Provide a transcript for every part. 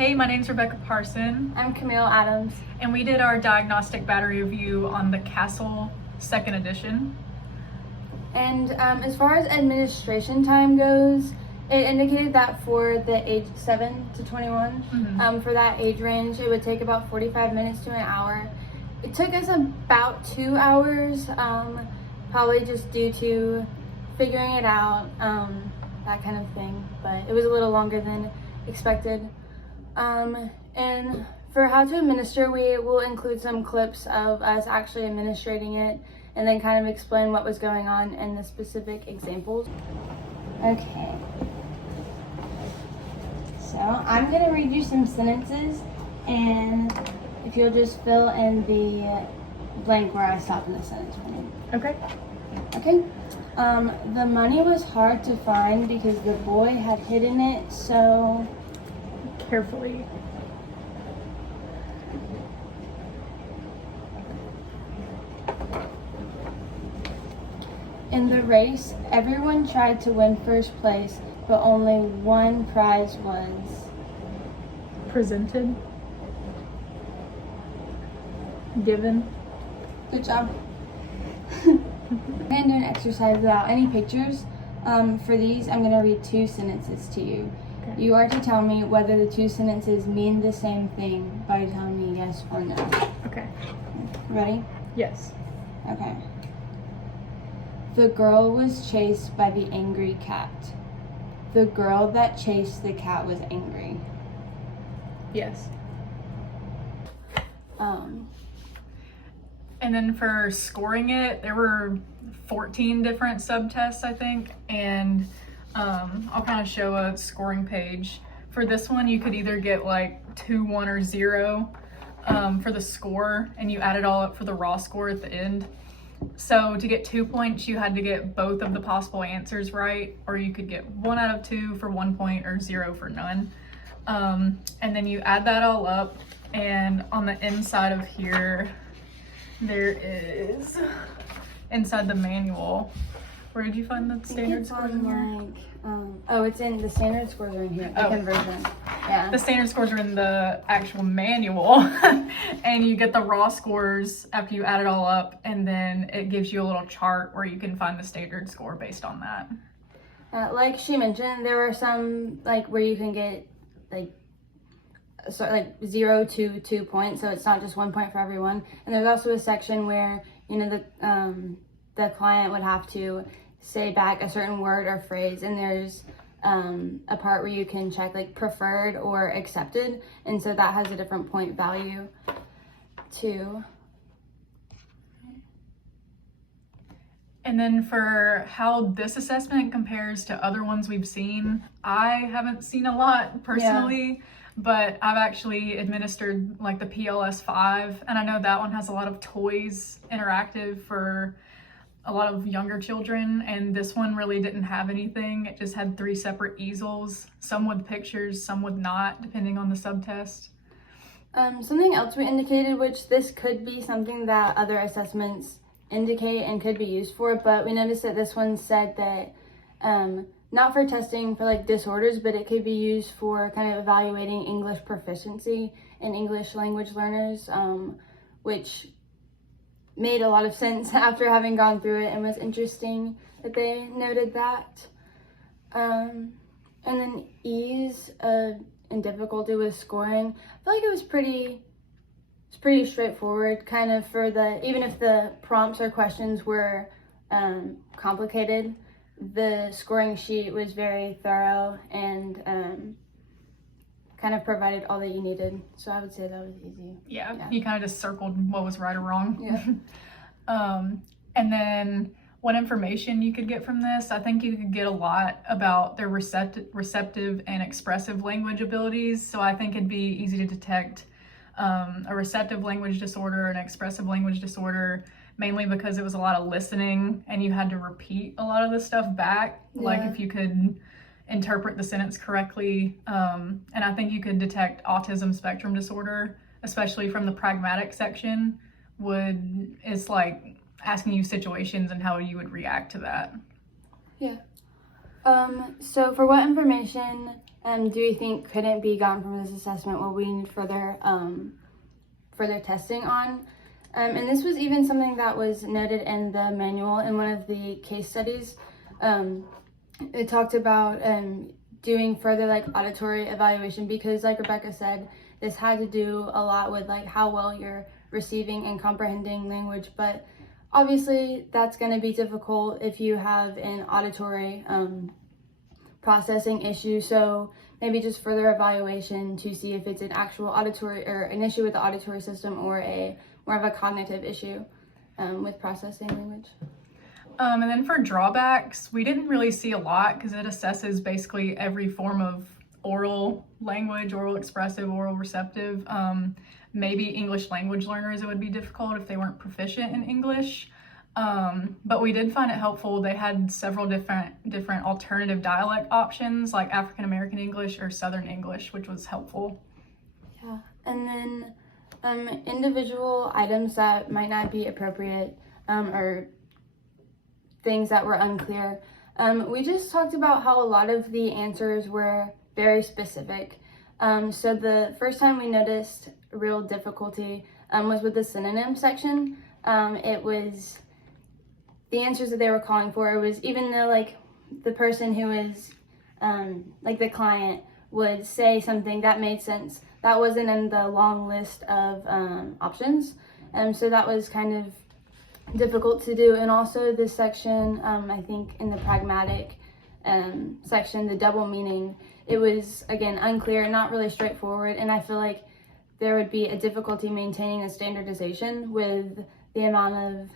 Hey, my name's Rebecca Parson, I'm Camille Adams. and we did our diagnostic battery review on the CASL 2nd edition. And as far as administration time goes, it indicated that for the age 7 to 21, for that age range, it would take about 45 minutes to an hour. It took us about 2 hours, probably just due to figuring it out, that kind of thing. But it was a little longer than expected. And for how to administer, we will include some clips of us actually administrating it and then kind of explain what was going on in the specific examples. Okay. So I'm going to read you some sentences, and if you'll just fill in the blank where I stopped in the sentence for me. Okay. Okay. The money was hard to find because the boy had hidden it so Carefully. in the race, everyone tried to win first place, but only one prize was Presented. Given. Good job. We're going to do an exercise without any pictures. For these, I'm going to read 2 sentences to you. Okay. You are to tell me whether the 2 sentences mean the same thing by telling me yes or no. Okay. Ready? Yes. Okay. The girl was chased by the angry cat. The girl that chased the cat was angry. Yes. And then for scoring it, there were 14 different subtests, I think, and I'll kind of show a scoring page. For this one, you could either get like 2, 1, or 0 for the score, and you add it all up for the raw score at the end. So to get 2 points, you had to get both of the possible answers right, or you could get 1 out of 2 for 1 point or 0 for none. And then you add that all up, and on the inside of here, there is, inside the manual, where did you find the standard scores in here? It's in the standard scores are in here. The conversion. Yeah. The standard scores are in the actual manual, and you get the raw scores after you add it all up, and then it gives you a little chart where you can find the standard score based on that. Like she mentioned, there were some where you can get 0 to 2 points, so it's not just 1 point for everyone. And there's also a section where the client would have to say back a certain word or phrase, and there's a part where you can check preferred or accepted, and so that has a different point value too. And then for how this assessment compares to other ones we've seen, I haven't seen a lot personally, but I've actually administered the PLS-5, and I know that one has a lot of toys interactive for a lot of younger children, and this one really didn't have anything. It just had 3 separate easels, some with pictures, some with not, depending on the subtest. Something else we indicated, which this could be something that other assessments indicate and could be used for, but we noticed that this one said that not for testing for disorders, but it could be used for kind of evaluating English proficiency in English language learners, which made a lot of sense after having gone through it, and was interesting that they noted that. And then ease and difficulty with scoring, I feel like it was pretty straightforward, kind of even if the prompts or questions were complicated, the scoring sheet was very thorough and kind of provided all that you needed. So I would say that was easy. Yeah. You kind of just circled what was right or wrong. Yeah. And then what information you could get from this, I think you could get a lot about their receptive and expressive language abilities. So I think it'd be easy to detect a receptive language disorder and expressive language disorder, mainly because it was a lot of listening and you had to repeat a lot of the stuff back. Yeah. Like if you could interpret the sentence correctly. And I think you could detect autism spectrum disorder, especially from the pragmatic section, is asking you situations and how you would react to that. Yeah. So for what information do you think couldn't be gotten from this assessment what we need further testing on? And this was even something that was noted in the manual in one of the case studies. It talked about doing further like auditory evaluation, because like Rebecca said, this had to do a lot with like how well you're receiving and comprehending language, but obviously that's going to be difficult if you have an auditory processing issue. So maybe just further evaluation to see if it's an actual auditory or an issue with the auditory system, or a more of a cognitive issue with processing language. And then for drawbacks, we didn't really see a lot because it assesses basically every form of oral language, oral expressive, oral receptive. Maybe English language learners, it would be difficult if they weren't proficient in English. But we did find it helpful. They had several different alternative dialect options, like African American English or Southern English, which was helpful. Yeah, and then individual items that might not be appropriate or things that were unclear. We just talked about how a lot of the answers were very specific. So the first time we noticed real difficulty was with the synonym section. It was the answers that they were calling for. It was, even though like the person who is like the client would say something that made sense, that wasn't in the long list of options. So that was kind of difficult to do. And also this section, I think in the pragmatic section, the double meaning, it was again unclear, not really straightforward, and I feel like there would be a difficulty maintaining a standardization with the amount of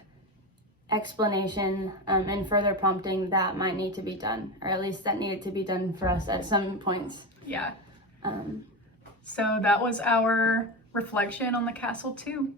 explanation and further prompting that might need to be done, or at least that needed to be done for us at some points. Yeah. So that was our reflection on the CASL-2.